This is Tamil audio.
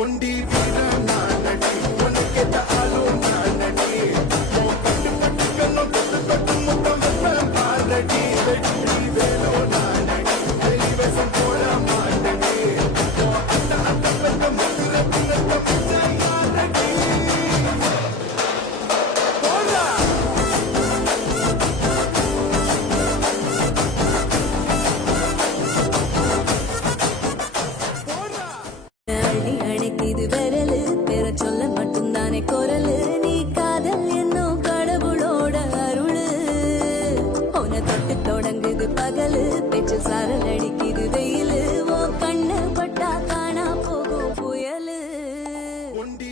ஒண்டி வீர நானடி உனக்கேத்த ஆளும் நானடி பட்டு பட்டு கண்ணும் தொட்டு தொட்டு முத்தம் வைப்பேன் பாரடி வெற்றி வேலோ நானடி வெளிவசம் போட மாட்டடி அத்த அத்த பெத்த முதுர பின்னத்த பிச்சை யாரடி போடா அள்ளி அணைக்குது விரலு பெற சொல்ல மட்டும்தானே குரலு நீ காதல் என்னும் கடவுளோட அருளு உன தொட்டு தொடங்குது பகலு பெற்று சாரல் அடிக்குது வெயிலு ஓ கண்ணு பட்டா காணா போகும் புயலு ஒண்டி